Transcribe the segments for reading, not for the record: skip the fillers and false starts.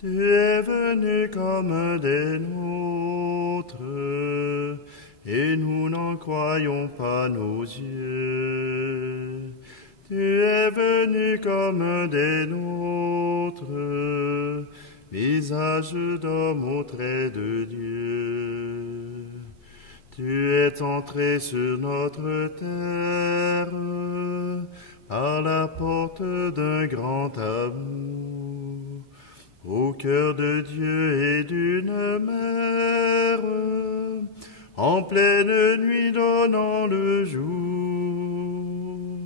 Tu es venu comme un des nôtres, et nous n'en croyons pas nos yeux. Tu es venu comme un des nôtres, visage d'homme au trait de Dieu. Tu es entré sur notre terre par la porte d'un grand amour, au cœur de Dieu et d'une mère, en pleine nuit donnant le jour.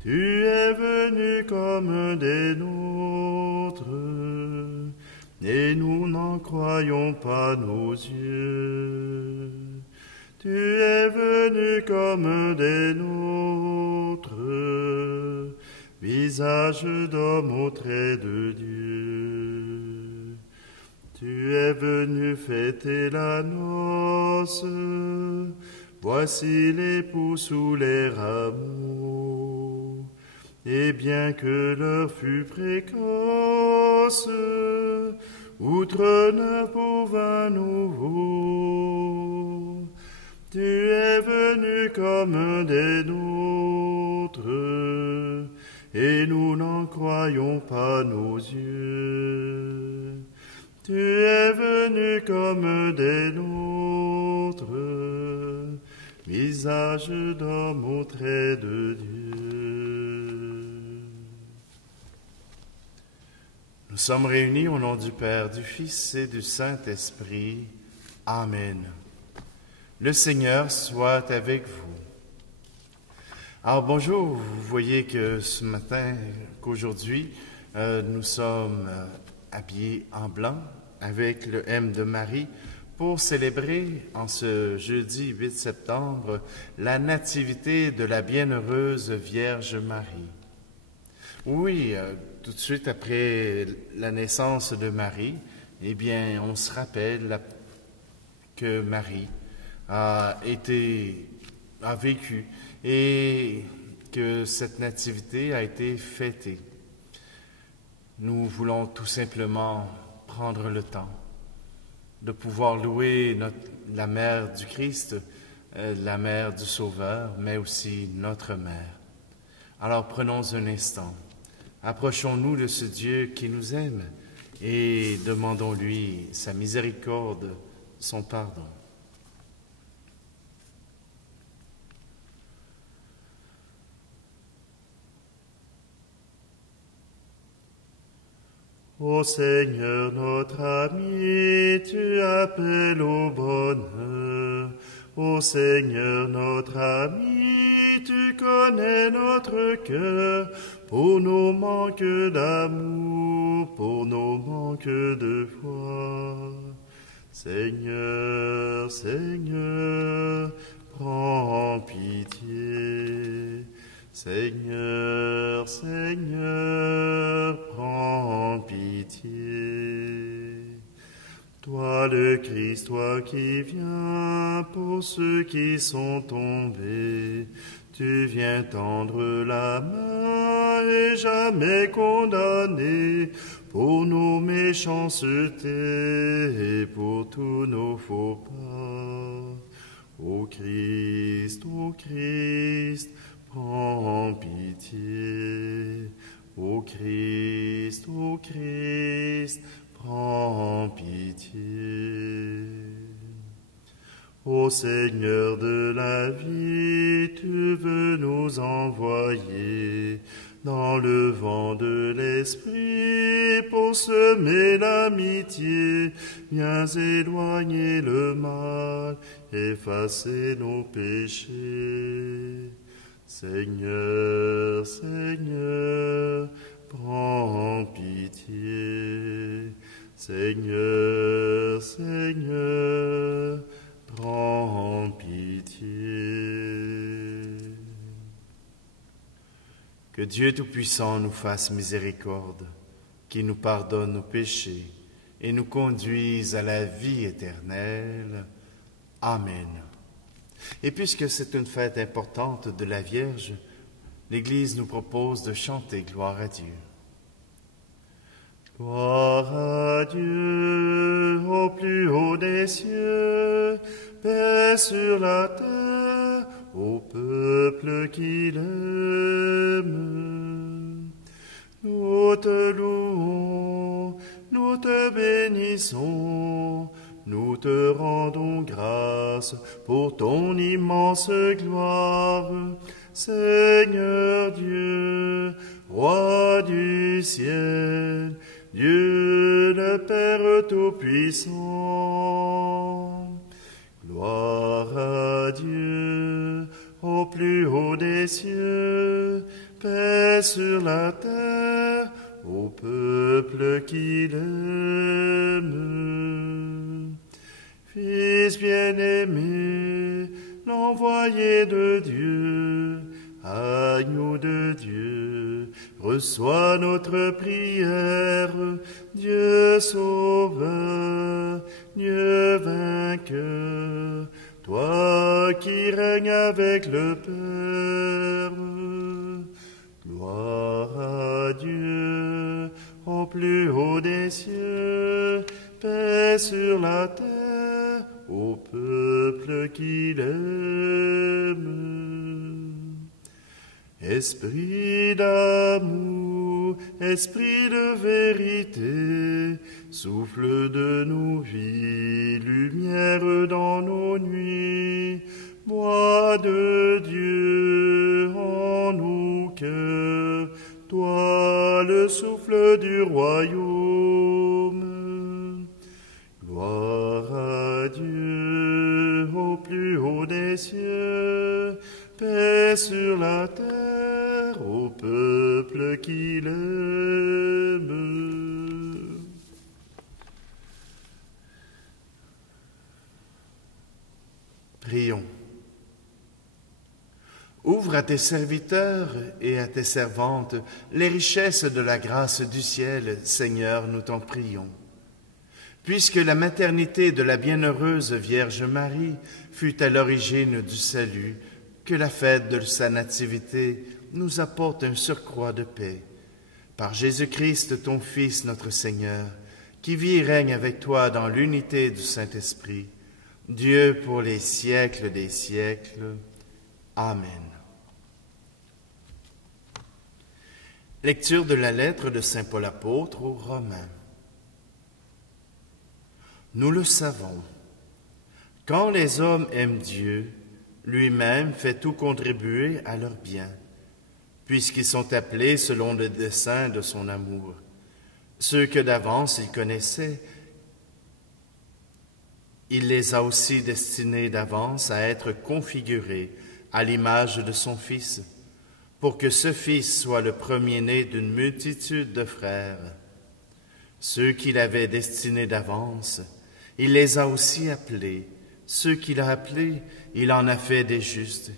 Tu es venu comme un des nôtres, et nous n'en croyons pas nos yeux. Tu es venu comme un des nôtres, visage d'homme au trait de Dieu. Tu es venu fêter la noce, voici l'époux sous les rameaux. Et bien que l'heure fût précoce, outre 9 pour vin nouveau, tu es venu comme un des nôtres, et nous n'en croyons pas nos yeux. Tu es venu comme un des nôtres, visage d'homme au trait de Dieu. Nous sommes réunis au nom du Père, du Fils et du Saint-Esprit. Amen. Le Seigneur soit avec vous. Alors bonjour, vous voyez que ce matin, qu'aujourd'hui, nous sommes habillés en blanc avec le M de Marie pour célébrer en ce jeudi 8 septembre la nativité de la bienheureuse Vierge Marie. Oui, tout de suite après la naissance de Marie, eh bien, on se rappelle que Marie a vécu et que cette nativité a été fêtée. Nous voulons tout simplement prendre le temps de pouvoir louer la mère du Christ, la mère du Sauveur, mais aussi notre mère. Alors prenons un instant, approchons-nous de ce Dieu qui nous aime et demandons-lui sa miséricorde, son pardon. Ô Seigneur notre ami, tu appelles au bonheur. Ô Seigneur notre ami, tu connais notre cœur, pour nos manques d'amour, pour nos manques de foi. Seigneur, Seigneur, prends pitié. Seigneur, Seigneur, prends pitié. Toi le Christ, toi qui viens pour ceux qui sont tombés, tu viens tendre la main et jamais condamner pour nos méchancetés et pour tous nos faux pas. Ô Christ, prends pitié. Ô Christ, prends pitié. Ô Seigneur de la vie, tu veux nous envoyer dans le vent de l'Esprit pour semer l'amitié, viens éloigner le mal, effacer nos péchés. Seigneur, Seigneur, prends pitié. Seigneur, Seigneur, prends pitié. Que Dieu Tout-Puissant nous fasse miséricorde, qu'il nous pardonne nos péchés et nous conduise à la vie éternelle. Amen. Et puisque c'est une fête importante de la Vierge, l'Église nous propose de chanter gloire à Dieu. Gloire à paix sur la terre au peuple qu'il aime. Nous te louons, nous te bénissons, nous te rendons grâce pour ton immense gloire, Seigneur Dieu, Roi du ciel, Dieu le Père Tout-Puissant. Gloire à Dieu, au plus haut des cieux, paix sur la terre, au peuple qu'il aime. Fils bien-aimé, l'envoyé de Dieu, agneau de Dieu, reçois notre prière, Dieu sauveur, Dieu vainqueur, toi qui règnes avec le Père. Gloire à Dieu, au plus haut des cieux, paix sur la terre, au peuple qu'il aime. Esprit d'amour, esprit de vérité, souffle de nos vies, lumière dans nos nuits, bois de Dieu en nos cœurs, toi le souffle du royaume. Gloire à Dieu au plus haut des cieux, paix sur la terre au peuple qu'il aime. Prions. Ouvre à tes serviteurs et à tes servantes les richesses de la grâce du ciel, Seigneur, nous t'en prions. Puisque la maternité de la bienheureuse Vierge Marie fut à l'origine du salut, que la fête de sa nativité nous apporte un surcroît de paix. Par Jésus-Christ, ton Fils, notre Seigneur, qui vit et règne avec toi dans l'unité du Saint-Esprit, Dieu pour les siècles des siècles. Amen. Lecture de la lettre de saint Paul apôtre aux Romains. Nous le savons, quand les hommes aiment Dieu, lui-même fait tout contribuer à leur bien, puisqu'ils sont appelés selon le dessein de son amour. Ceux que d'avance il connaissait, il les a aussi destinés d'avance à être configurés à l'image de son Fils, pour que ce Fils soit le premier-né d'une multitude de frères. Ceux qu'il avait destinés d'avance, il les a aussi appelés. Ceux qu'il a appelés, il en a fait des justes.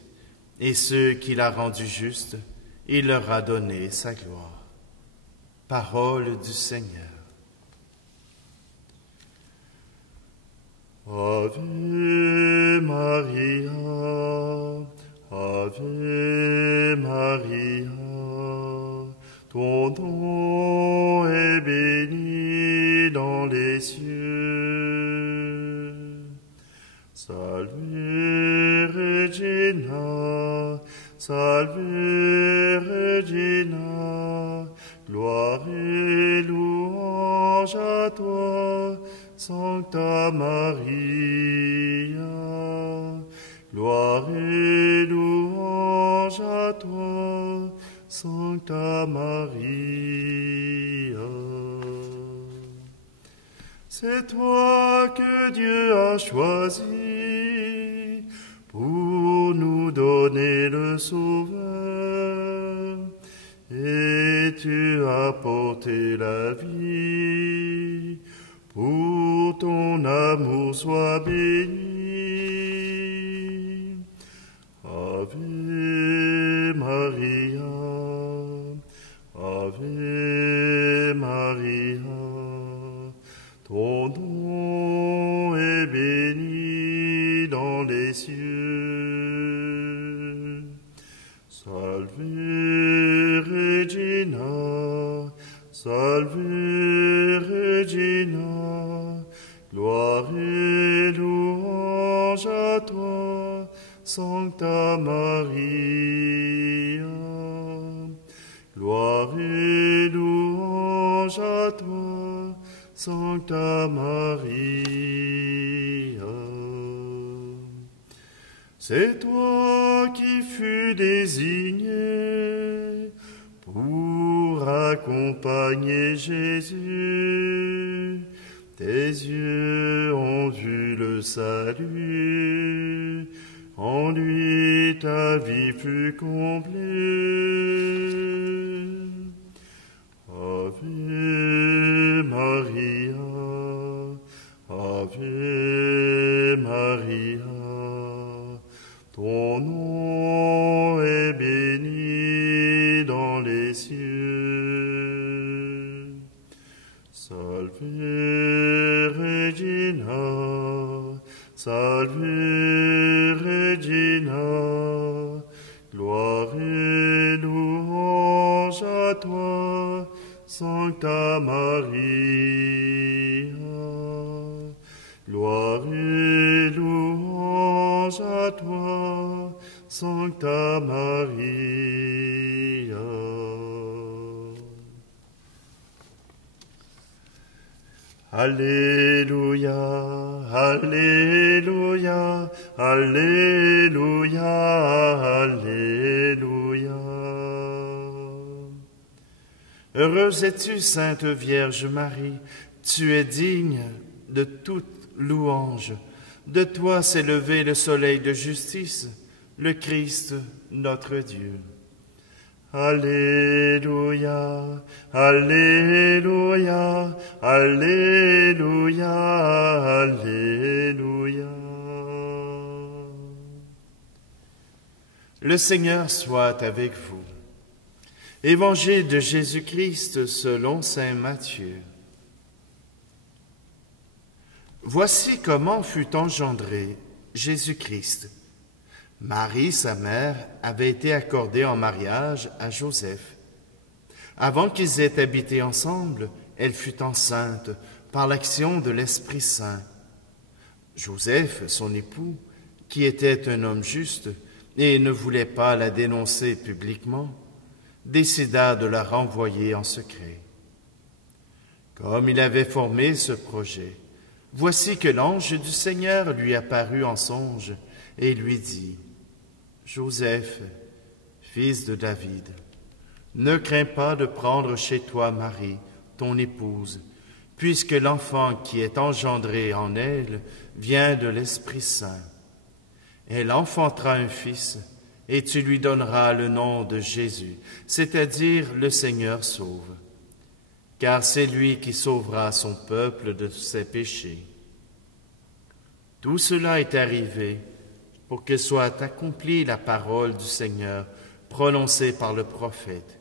Et ceux qu'il a rendus justes, il leur a donné sa gloire. Parole du Seigneur. Ave Maria, Ave Maria, ton nom est béni dans les cieux. Salve Regina, salve Regina, gloire et louange à toi, Sancta Maria. Gloire et louange à toi, Sancta Maria. C'est toi que Dieu a choisi pour nous donner le Sauveur, et tu as porté la vie. Pour ton amour soit béni. Ave Maria, Ave Maria, ton nom est béni dans les cieux. Salve Regina, salve Regina, gloire et louange à toi, Sancta Maria. Gloire et louange à toi, Sancta Maria. C'est toi qui fus désigné pour accompagner Jésus. Tes yeux ont vu le salut, en lui ta vie fut comblée. Ave Maria, Ave Maria, ton nom est béni dans les cieux. Salve Regina, salve Regina, gloire et louange à toi, Sancta Maria. Gloire et louange à toi, Sancta Maria. Alléluia, Alléluia, Alléluia, Alléluia. Heureuse es-tu, Sainte Vierge Marie, tu es digne de toute louange. De toi s'est levé le soleil de justice, le Christ, notre Dieu. Alléluia, Alléluia, Alléluia, Alléluia. Le Seigneur soit avec vous. Évangile de Jésus-Christ selon saint Matthieu. Voici comment fut engendré Jésus-Christ. Marie, sa mère, avait été accordée en mariage à Joseph. Avant qu'ils aient habité ensemble, elle fut enceinte par l'action de l'Esprit Saint. Joseph, son époux, qui était un homme juste et ne voulait pas la dénoncer publiquement, décida de la renvoyer en secret. Comme il avait formé ce projet, voici que l'ange du Seigneur lui apparut en songe et lui dit : « Joseph, fils de David, ne crains pas de prendre chez toi Marie, ton épouse, puisque l'enfant qui est engendré en elle vient de l'Esprit Saint. Elle enfantera un fils, et tu lui donneras le nom de Jésus, c'est-à-dire le Seigneur sauve. Car c'est lui qui sauvera son peuple de ses péchés. Tout cela est arrivé pour que soit accomplie la parole du Seigneur prononcée par le prophète.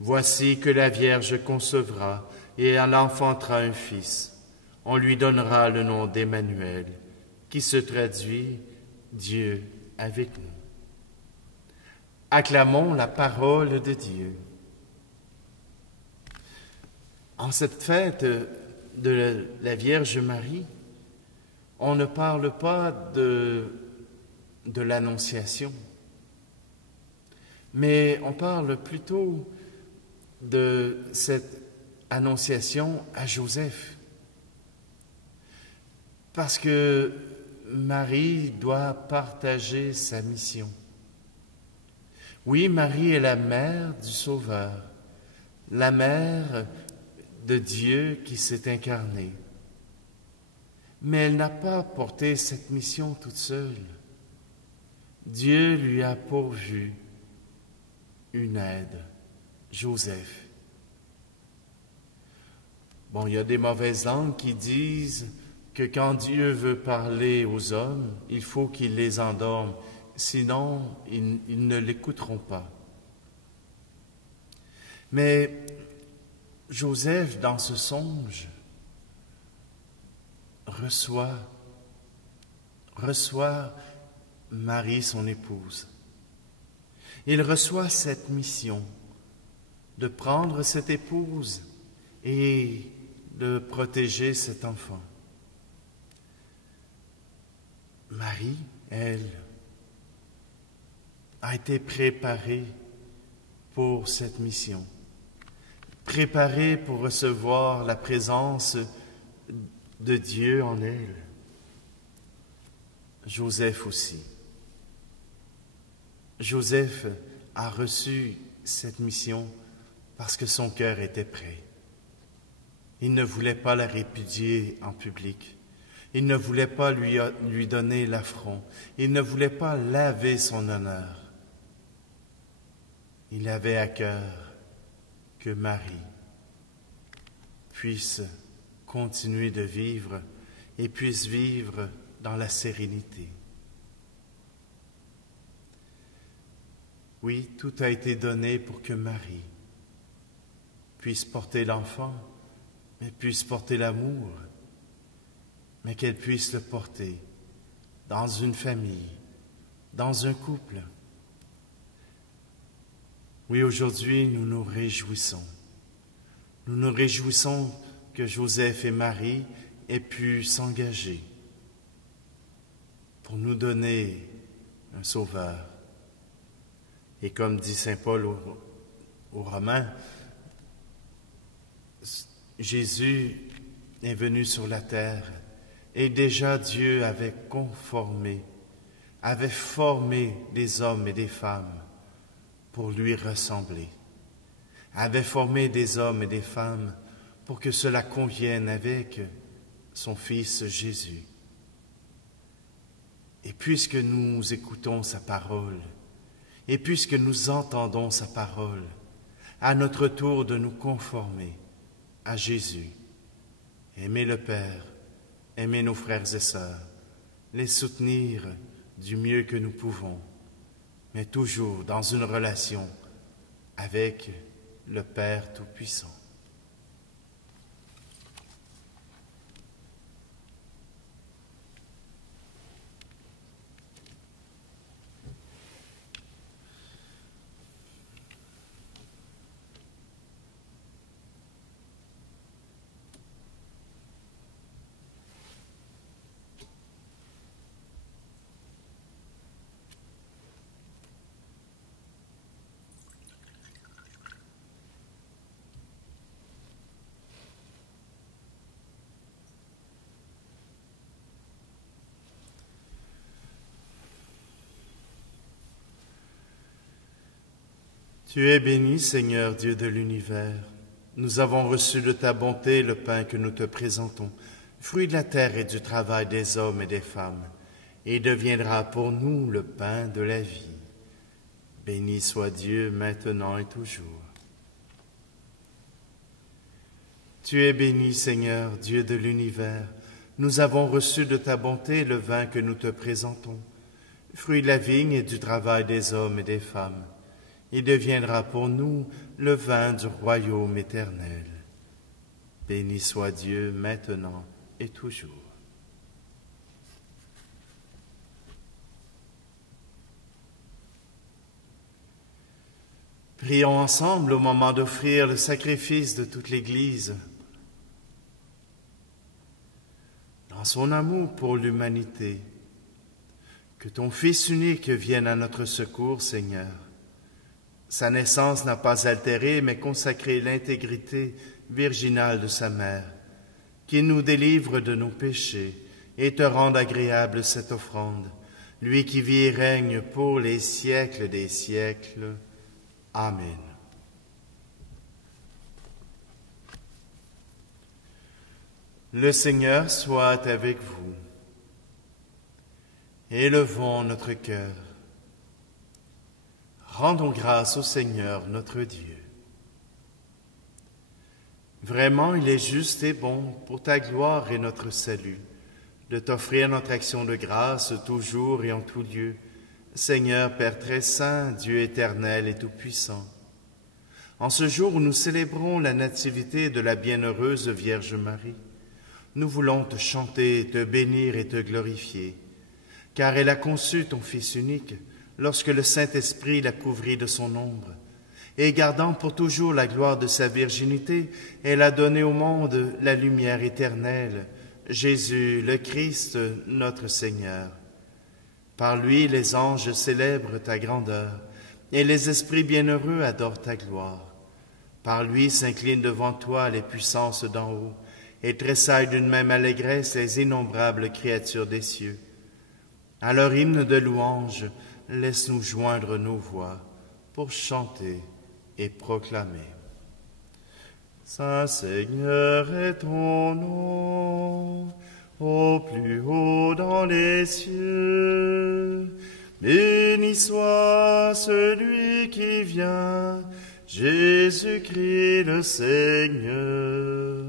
Voici que la Vierge concevra et elle enfantera un fils. On lui donnera le nom d'Emmanuel, qui se traduit « Dieu avec nous ». Acclamons la parole de Dieu. En cette fête de la Vierge Marie, on ne parle pas de l'Annonciation, mais on parle plutôt de cette Annonciation à Joseph. Parce que Marie doit partager sa mission. Oui, Marie est la mère du Sauveur, la mère de Dieu qui s'est incarné. Mais elle n'a pas porté cette mission toute seule. Dieu lui a pourvu une aide, Joseph. Bon, il y a des mauvaises langues qui disent que quand Dieu veut parler aux hommes, il faut qu'il les endorme, sinon ils ne l'écouteront pas. Mais Joseph, dans ce songe, reçoit Marie, son épouse. Il reçoit cette mission de prendre cette épouse et de protéger cet enfant. Marie, elle, a été préparée pour cette mission, préparée pour recevoir la présence de Dieu en elle. Joseph aussi. Joseph a reçu cette mission parce que son cœur était prêt. Il ne voulait pas la répudier en public. Il ne voulait pas lui donner l'affront. Il ne voulait pas laver son honneur. Il avait à cœur que Marie puisse continuer de vivre et puisse vivre dans la sérénité. Oui, tout a été donné pour que Marie puisse porter l'enfant, mais puisse porter l'amour, mais qu'elle puisse le porter dans une famille, dans un couple. Oui, aujourd'hui, nous nous réjouissons. Nous nous réjouissons que Joseph et Marie aient pu s'engager pour nous donner un sauveur. Et comme dit saint Paul aux Romains, Jésus est venu sur la terre et déjà Dieu avait formé des hommes et des femmes pour lui ressembler, avait formé des hommes et des femmes pour que cela convienne avec son Fils Jésus. Et puisque nous écoutons sa parole, et puisque nous entendons sa parole, à notre tour de nous conformer à Jésus, aimer le Père, aimer nos frères et sœurs, les soutenir du mieux que nous pouvons, mais toujours dans une relation avec le Père Tout-Puissant. Tu es béni, Seigneur Dieu de l'univers. Nous avons reçu de ta bonté le pain que nous te présentons, fruit de la terre et du travail des hommes et des femmes, et deviendra pour nous le pain de la vie. Béni soit Dieu maintenant et toujours. Tu es béni, Seigneur Dieu de l'univers. Nous avons reçu de ta bonté le vin que nous te présentons, fruit de la vigne et du travail des hommes et des femmes. Il deviendra pour nous le vin du royaume éternel. Béni soit Dieu maintenant et toujours. Prions ensemble au moment d'offrir le sacrifice de toute l'Église. Dans son amour pour l'humanité, que ton Fils unique vienne à notre secours, Seigneur. Sa naissance n'a pas altéré, mais consacré l'intégrité virginale de sa mère, qu'il nous délivre de nos péchés et te rende agréable cette offrande, lui qui vit et règne pour les siècles des siècles. Amen. Le Seigneur soit avec vous. Élevons notre cœur. Rendons grâce au Seigneur notre Dieu. Vraiment, il est juste et bon pour ta gloire et notre salut de t'offrir notre action de grâce toujours et en tout lieu, Seigneur Père très saint, Dieu éternel et tout-puissant. En ce jour où nous célébrons la nativité de la bienheureuse Vierge Marie, nous voulons te chanter, te bénir et te glorifier, car elle a conçu ton Fils unique, lorsque le Saint-Esprit la couvrit de son ombre. Et gardant pour toujours la gloire de sa virginité, elle a donné au monde la lumière éternelle, Jésus, le Christ, notre Seigneur. Par lui, les anges célèbrent ta grandeur, et les esprits bienheureux adorent ta gloire. Par lui s'inclinent devant toi les puissances d'en haut, et tressaillent d'une même allégresse les innombrables créatures des cieux. À leur hymne de louange, laisse-nous joindre nos voix pour chanter et proclamer. Saint Seigneur est ton nom, au plus haut dans les cieux. Béni soit celui qui vient, Jésus-Christ le Seigneur.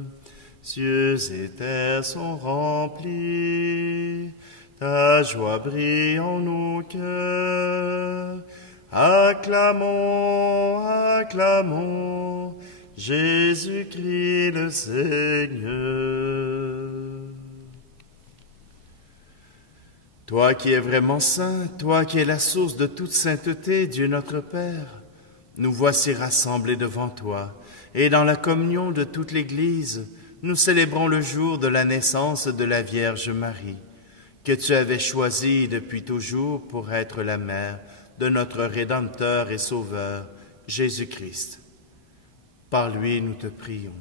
Cieux et terre sont remplis, ta joie brille en nos cœurs. Acclamons, acclamons, Jésus-Christ le Seigneur. Toi qui es vraiment saint, toi qui es la source de toute sainteté, Dieu notre Père, nous voici rassemblés devant toi, et dans la communion de toute l'Église, nous célébrons le jour de la naissance de la Vierge Marie, que tu avais choisie depuis toujours pour être la mère de notre Rédempteur et Sauveur, Jésus-Christ. Par lui, nous te prions.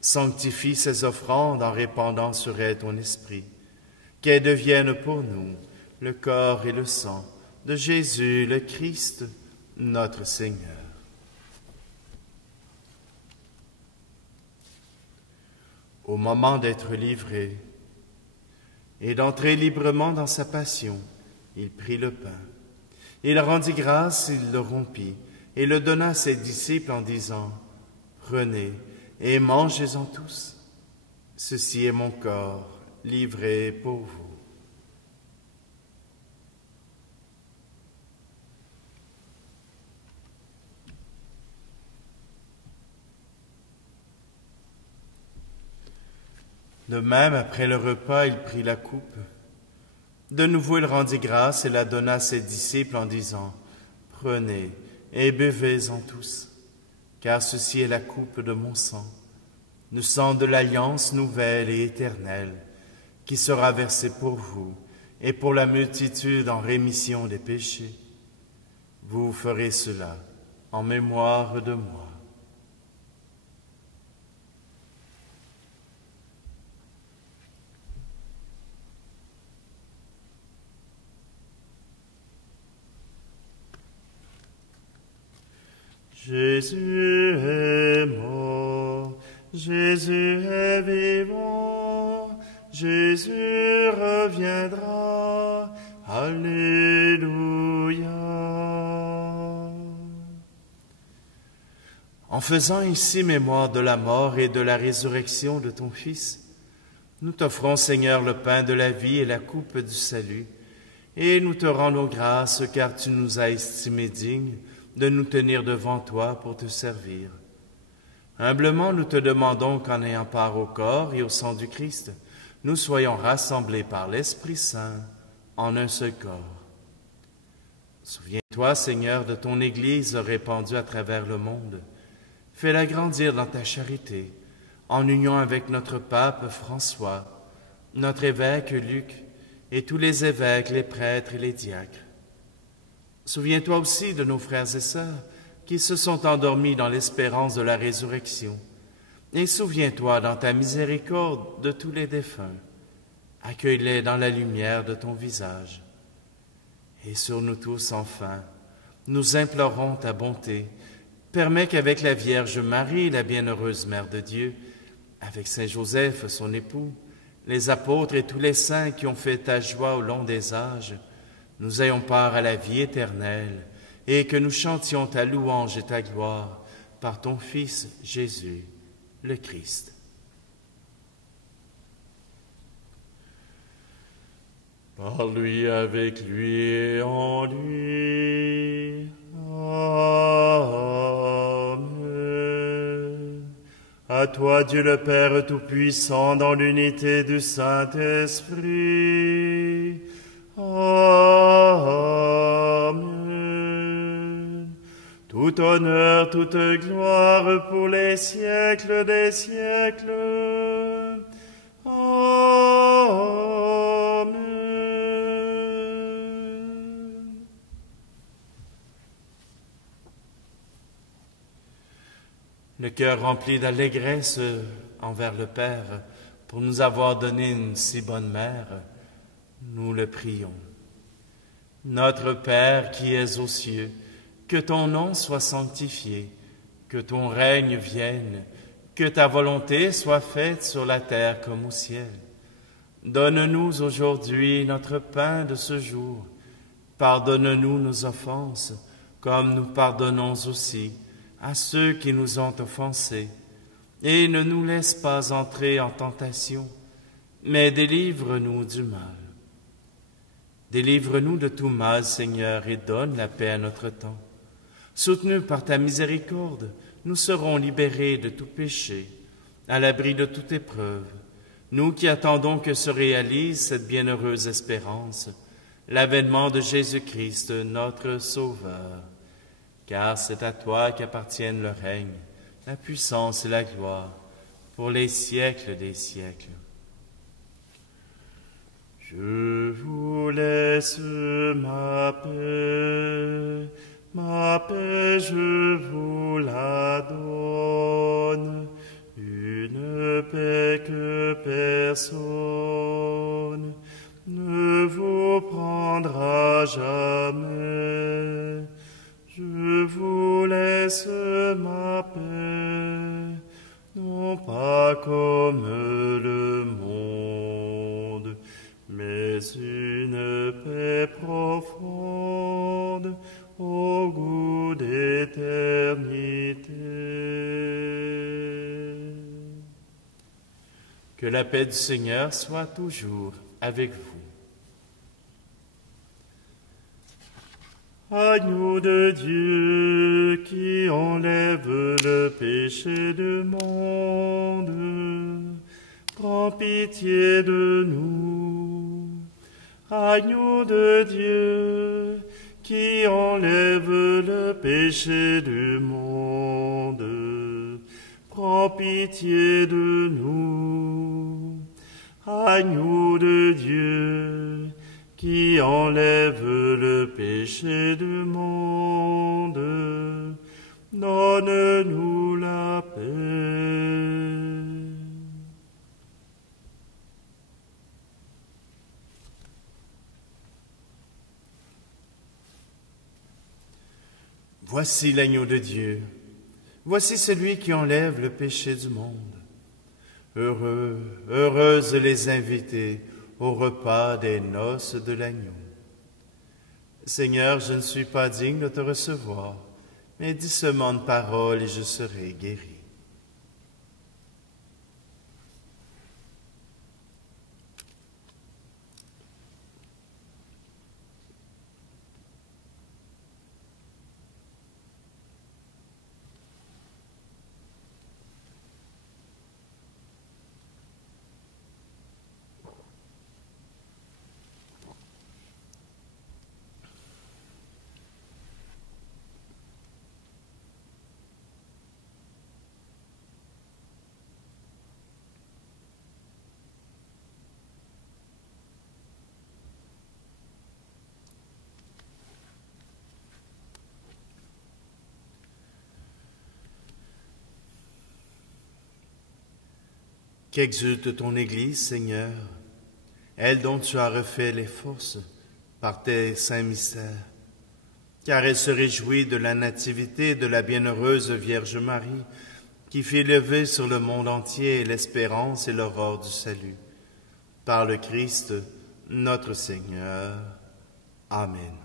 Sanctifie ces offrandes en répandant sur elles ton esprit, qu'elles deviennent pour nous le corps et le sang de Jésus le Christ, notre Seigneur. Au moment d'être livré et d'entrer librement dans sa passion, il prit le pain. Il rendit grâce, il le rompit et le donna à ses disciples en disant, « Prenez et mangez-en tous. Ceci est mon corps, livré pour vous. » De même, après le repas, il prit la coupe. De nouveau, il rendit grâce et la donna à ses disciples en disant, « Prenez et buvez-en tous, car ceci est la coupe de mon sang, le sang de l'alliance nouvelle et éternelle, qui sera versé pour vous et pour la multitude en rémission des péchés. Vous ferez cela en mémoire de moi. » Jésus est mort, Jésus est vivant, Jésus reviendra, Alléluia. En faisant ici mémoire de la mort et de la résurrection de ton Fils, nous t'offrons, Seigneur, le pain de la vie et la coupe du salut, et nous te rendons grâce car tu nous as estimés dignes de nous tenir devant toi pour te servir. Humblement, nous te demandons qu'en ayant part au corps et au sang du Christ, nous soyons rassemblés par l'Esprit Saint en un seul corps. Souviens-toi, Seigneur, de ton Église répandue à travers le monde. Fais-la grandir dans ta charité, en union avec notre pape François, notre évêque Luc, et tous les évêques, les prêtres et les diacres. Souviens-toi aussi de nos frères et sœurs qui se sont endormis dans l'espérance de la résurrection. Et souviens-toi dans ta miséricorde de tous les défunts. Accueille-les dans la lumière de ton visage. Et sur nous tous, enfin, nous implorons ta bonté. Permets qu'avec la Vierge Marie, la bienheureuse Mère de Dieu, avec Saint Joseph, son époux, les apôtres et tous les saints qui ont fait ta joie au long des âges, nous ayons part à la vie éternelle et que nous chantions ta louange et ta gloire par ton Fils Jésus, le Christ. Par lui, avec lui et en lui. Amen. À toi, Dieu le Père Tout-Puissant, dans l'unité du Saint-Esprit. Amen. Tout honneur, toute gloire pour les siècles des siècles. Amen. le cœur rempli d'allégresse envers le Père pour nous avoir donné une si bonne mère, nous le prions. Notre Père qui es aux cieux, que ton nom soit sanctifié, que ton règne vienne, que ta volonté soit faite sur la terre comme au ciel. Donne-nous aujourd'hui notre pain de ce jour. Pardonne-nous nos offenses, comme nous pardonnons aussi à ceux qui nous ont offensés. Et ne nous laisse pas entrer en tentation, mais délivre-nous du mal. Délivre-nous de tout mal, Seigneur, et donne la paix à notre temps. Soutenus par ta miséricorde, nous serons libérés de tout péché, à l'abri de toute épreuve, nous qui attendons que se réalise cette bienheureuse espérance, l'avènement de Jésus-Christ, notre Sauveur. Car c'est à toi qu'appartiennent le règne, la puissance et la gloire, pour les siècles des siècles. Je vous laisse ma paix je vous la donne, une paix que personne ne vous prendra jamais. Je vous laisse ma paix, non pas comme le monde, mais une paix profonde au goût d'éternité. Que la paix du Seigneur soit toujours avec vous. Agneau de Dieu qui enlève le péché du monde, prends pitié de nous. Agneau de Dieu qui enlève le péché du monde, prends pitié de nous. Agneau de Dieu qui enlève le péché du monde, donne-nous la paix. Voici l'agneau de Dieu, voici celui qui enlève le péché du monde. Heureux, heureuses les invités au repas des noces de l'agneau. Seigneur, je ne suis pas digne de te recevoir, mais dis seulement une parole et je serai guéri. Qu'exulte ton Église, Seigneur, elle dont tu as refait les forces par tes saints mystères, car elle se réjouit de la nativité de la bienheureuse Vierge Marie, qui fit lever sur le monde entier l'espérance et l'aurore du salut. Par le Christ, notre Seigneur. Amen.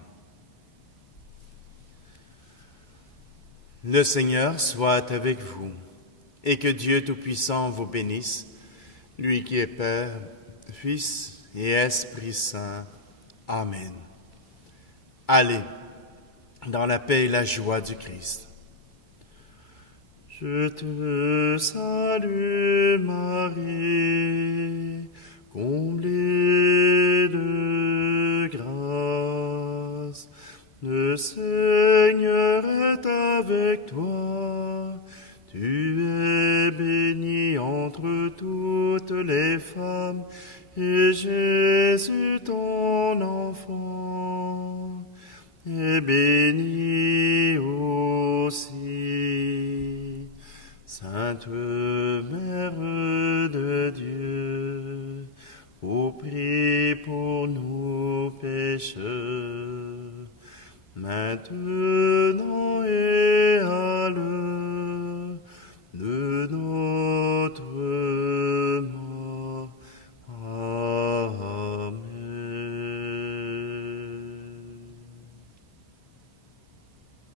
Le Seigneur soit avec vous, et que Dieu Tout-Puissant vous bénisse, lui qui est Père, Fils et Esprit Saint. Amen. Allez, dans la paix et la joie du Christ. Je te salue, Marie, comblée de grâce. Le Seigneur est avec toi. Tu es bénie entre toutes les femmes, et Jésus, ton enfant, est béni aussi. péchent, maintenant et à l'heure de notre